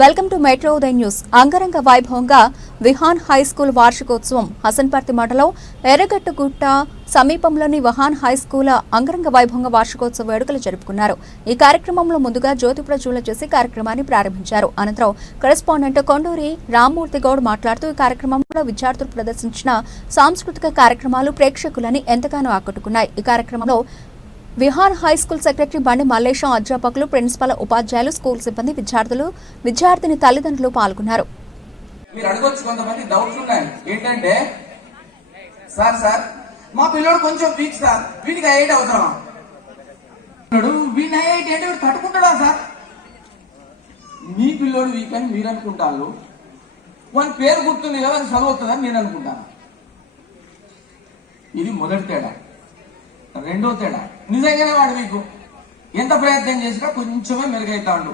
Welcome to metro Uday news. అంగరంగ వైభవంగా Vihaan high school వార్షికోత్సవం హసన్పర్తి మండలం ఎర్రగట్టుగుట్ట సమీపంలోని వహాన్ హై స్కూల్ అంగరంగ వైభవంగా వార్షికోత్సవ వేడుకలు జరుపుకున్నారు. ఈ కార్యక్రమంలో ముందుగా జ్యోతి ప్రజ్వల చేసి కార్యక్రమాన్ని ప్రారంభించారు. అనంతరం కరెస్పాండెంట్ కొండూరి రామ్మూర్తి గౌడ్ మాట్లాడుతూ ఈ కార్యక్రమంలో విద్యార్థులు ప్రదర్శించిన సాంస్కృతిక కార్యక్రమాలు ప్రేక్షకులని ఎంతగానో ఆకట్టుకున్నాయి. ఈ కార్యక్రమంలో విహాన్ హై స్కూల్ సెక్రటరీ బండి మల్లేశం అధ్యాపకులు ప్రిన్సిపల్ ఉపాధ్యాయులు స్కూల్ సిబ్బంది విద్యార్థులు విద్యార్థిని తల్లిదండ్రులు పాల్గొన్నారు. మీరు అడగొచ్చు కొంతమంది డౌట్స్ ఉన్నాయి. ఏంటంటే సార్ సార్ మా పిల్లడు కొంచెం వీక్ సార్. వీడికి ఐఐటి అవసరమా? పిల్లోడు వీడిని ఐఐటి అంటే వీడు తట్టుకుంటాడా సార్? మీ పిల్లోడు వీక్ అని మీరు అనుకుంటారు. వాని పేరు గుర్తుంది కదా అది చదువుతుందని నేను అనుకుంటాను. ఇది మొదటి తేడా. రెండో తేడా. నిజంగానే వాడు మీకు ఎంత ప్రయత్నం చేసినా కొంచెమే మెరుగైతాడు.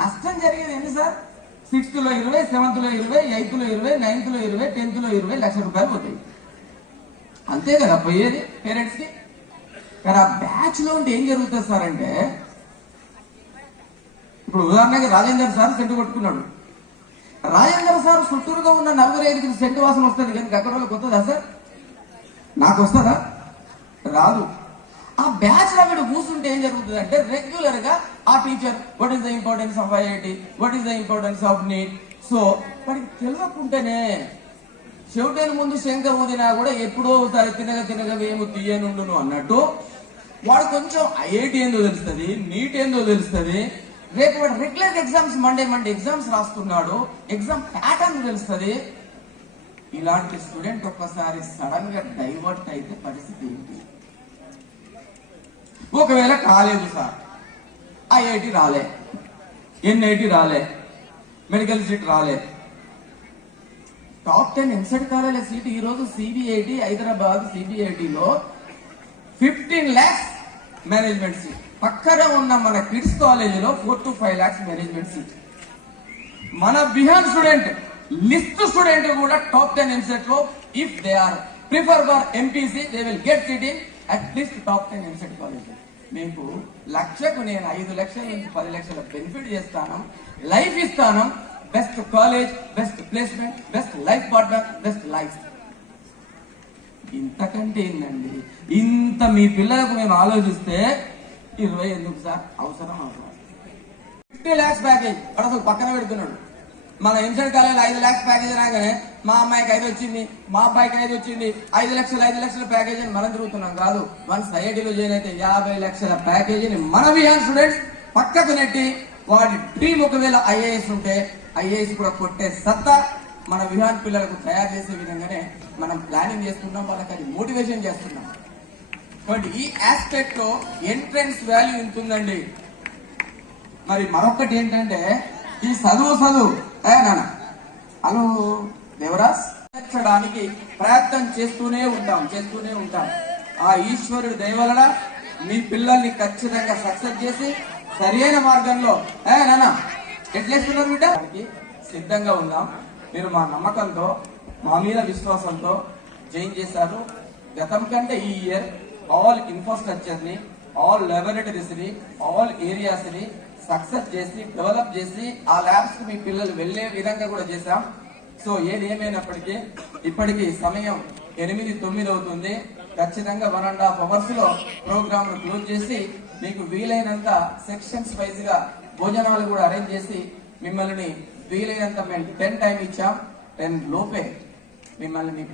నష్టం జరిగేది ఏంటి సార్? సిక్స్త్లో ఇరవై సెవెంత్లో ఇరవై ఎయిత్లో ఇరవై నైన్త్లో ఇరవై టెన్త్లో ఇరవై లక్ష రూపాయలు పోతాయి. అంతే కదా పోయేది పేరెంట్స్కి? కానీ ఆ బ్యాచ్లో ఉంటే ఏం జరుగుతుంది సార్ అంటే ఇప్పుడు ఉదాహరణకి రాజేందర్ సార్ సెంటు కొట్టుకున్నాడు. రాజేందర్ సార్ చుట్టూరుగా ఉన్న నలుగురు ఐదుగురు సెంటు వాసన వస్తుంది కానీ గగ్గరోళ్ళకి వస్తుందా సార్? నాకు వస్తుందా? రాదు. ఆ బ్యాచ్లో వీడు కూర్చుంటే ఏం జరుగుతుంది అంటే రెగ్యులర్గా ఆ teacher what is the importance of IIT what is the importance of NEET so వాడికి తెలియకుంటేనే చెవిటైన ముందు శంఖ ఊదినా కూడా ఎప్పుడో ఒకసారి తినగ తినగ వేము తీయనుండును అన్నట్టు వాడు కొంచెం ఐఐటి ఏందో తెలుస్తుంది నీట్ ఏందో తెలుస్తుంది. రేపు వాడు regular exams Monday Monday exams రాస్తున్నాడు. ఎగ్జామ్ ప్యాటర్న్ తెలుస్తుంది. ఇలాంటి స్టూడెంట్ ఒక్కసారి సడన్గా డైవర్ట్ అయితే పరిస్థితి ఏంటి? ఒకవేళ కాలేదు సార్ ఐఐటి రాలే ఎన్ఐటి రాలే మెడికల్ సీట్ రాలే. Top ten EAMCET college seat ఈ రోజు సిబిఐటి హైదరాబాద్ సిబిఐటిలో ఫిఫ్టీన్ ల్యాక్స్ మేనేజ్మెంట్ సీట్ పక్కన ఉన్న మన కిడ్స్ కాలేజీలో four to five lakhs management seat మన బిహార్ స్టూడెంట్ లిస్ట్ స్టూడెంట్ కూడా టాప్ టెన్ ఎంసెట్లో if they are prefer for MPC they will get seat in at least top ten EAMCET college మీకు లక్షకు నేను ఐదు లక్షల నుంచి పది లక్షల బెనిఫిట్ చేస్తాను. లైఫ్ ఇస్తాను. Best college best placement best life partner best life ఇంతకంటే ఏంటండి ఇంత మీ పిల్లలకు మేము ఆలోచిస్తే ఇరవై ఎందుకు సార్? అవసరం అవసరం. ఫిఫ్టీ ల్యాక్స్ ప్యాకేజ్ వాడు అసలు పక్కన పెడుతున్నాడు. మన ఇన్సెంట్ కాలేజ్ ఐదు ల్యాక్స్ ప్యాకేజ్ రాగానే మా అమ్మాయికి ఐదు వచ్చింది మా అబ్బాయికి ఐదు వచ్చింది. ఐదు లక్షలు ఐదు లక్షల ప్యాకేజ్ అని మనం తిరుగుతున్నాం కాదు. మన సొసైటీలో జాయిన్ అయితే యాభై లక్షల ప్యాకేజీని మన విహాన్ స్టూడెంట్స్ పక్కకు నెట్టి వాడి డ్రీమ్ ఒకవేళ ఐఏఎస్ ఉంటే ఐఏఎస్ కూడా కొట్టే సత్తా మన విహాన్ పిల్లలకు తయారు చేసే విధంగానే మనం ప్లానింగ్ చేస్తున్నాం వాళ్ళకి అది మోటివేషన్ చేస్తున్నాం. కాబట్టి ఈ ఆస్పెక్ట్లో ఎంట్రన్స్ వాల్యూ ఉంటుందండి మరి మరొకటి ఏంటంటే ఈ చదువు చదువు. ఏ నాన్న. హలో దేవరాజ్. చేర్చడానికి ప్రయత్నం చేస్తూనే ఉంటాం చేస్తూనే ఉంటాం. ఆ ఈశ్వరుడు దయవలన మీ పిల్లల్ని ఖచ్చితంగా సక్సెస్ చేసి సరైన మార్గంలో ఏ నాన్న ఎట్లేస్తున్నారు బిడ్డ? సిద్ధంగా ఉన్నాం మీరు మా నమ్మకంతో మా మీద విశ్వాసంతో జైన్ చేశారు. గతం కంటే ఈ ఇయర్ ఆల్ ఇన్ఫ్రాస్ట్రక్చర్ని ఆల్ లాబొరేటరీస్ని ఆల్ ఏరియాస్ని సక్సెస్ చేసి డెవలప్ చేసి ఆ ల్యాబ్స్ మీ పిల్లలు వెళ్ళే విధంగా కూడా చేశాం. సో ఏది ఏమైనప్పటికీ ఇప్పటికీ సమయం ఎనిమిది తొమ్మిది అవుతుంది. ఖచ్చితంగా వన్ అండ్ హాఫ్ అవర్స్లో ప్రోగ్రామ్ క్లోజ్ చేసి మీకు వీలైనంత సెక్షన్స్ వైజ్గా భోజనాలు కూడా అరేంజ్ చేసి మిమ్మల్ని వీలైనంత మేము టెన్ టైం ఇచ్చాం. టెన్ లోపే మిమ్మల్ని